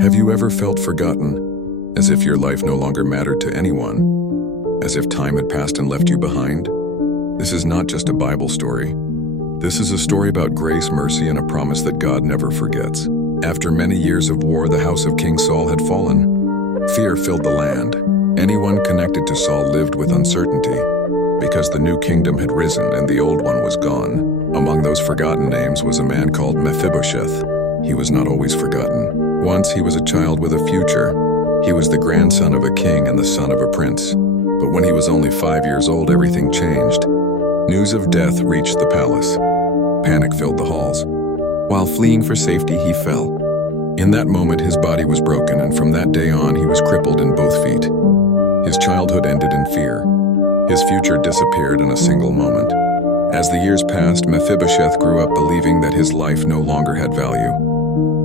Have you ever felt forgotten, as if your life no longer mattered to anyone, as if time had passed and left you behind? This is not just a Bible story. This is a story about grace, mercy, and a promise that God never forgets. After many years of war, the house of King Saul had fallen. Fear filled the land. Anyone connected to Saul lived with uncertainty, because the new kingdom had risen and the old one was gone. Among those forgotten names was a man called Mephibosheth. He was not always forgotten. Once he was a child with a future. He was the grandson of a king and the son of a prince. But when he was only 5 years old, everything changed. News of death reached the palace. Panic filled the halls. While fleeing for safety, he fell. In that moment, his body was broken, and from that day on, he was crippled in both feet. His childhood ended in fear. His future disappeared in a single moment. As the years passed, Mephibosheth grew up believing that his life no longer had value.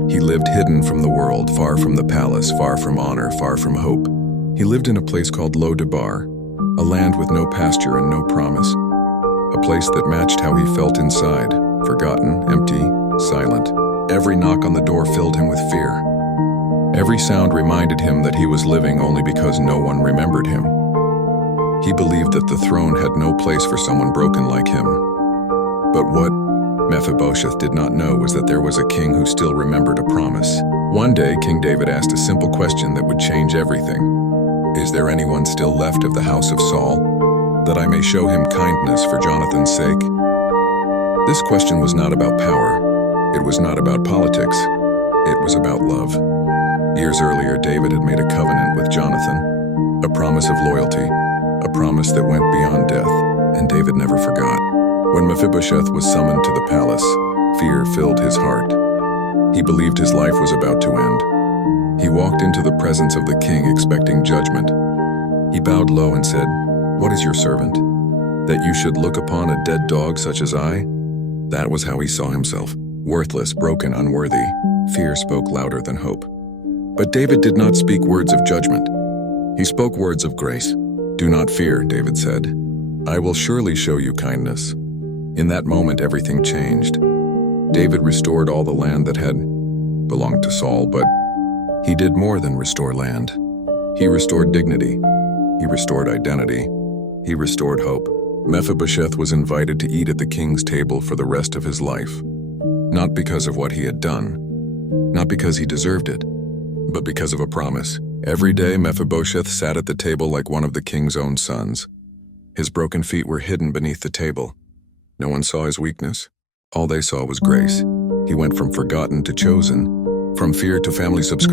He lived hidden from the world, far from the palace, far from honor, far from hope. He lived in a place called Lo-Debar, a land with no pasture and no promise. A place that matched how he felt inside, forgotten, empty, silent. Every knock on the door filled him with fear. Every sound reminded him that he was living only because no one remembered him. He believed that the throne had no place for someone broken like him. But what Mephibosheth did not know was that there was a king who still remembered a promise. One day, King David asked a simple question that would change everything. Is there anyone still left of the house of Saul, that I may show him kindness for Jonathan's sake? This question was not about power. It was not about politics. It was about love. Years earlier, David had made a covenant with Jonathan, a promise of loyalty, a promise that went beyond death, and David never forgot. When Mephibosheth was summoned to the palace, fear filled his heart. He believed his life was about to end. He walked into the presence of the king expecting judgment. He bowed low and said, "What is your servant? That you should look upon a dead dog such as I?" That was how he saw himself. Worthless, broken, unworthy. Fear spoke louder than hope. But David did not speak words of judgment. He spoke words of grace. "Do not fear," David said. "I will surely show you kindness." In that moment, everything changed. David restored all the land that had belonged to Saul, but he did more than restore land. He restored dignity. He restored identity. He restored hope. Mephibosheth was invited to eat at the king's table for the rest of his life, not because of what he had done, not because he deserved it, but because of a promise. Every day, Mephibosheth sat at the table like one of the king's own sons. His broken feet were hidden beneath the table. No one saw his weakness. All they saw was grace. He went from forgotten to chosen, from fear to family subscription.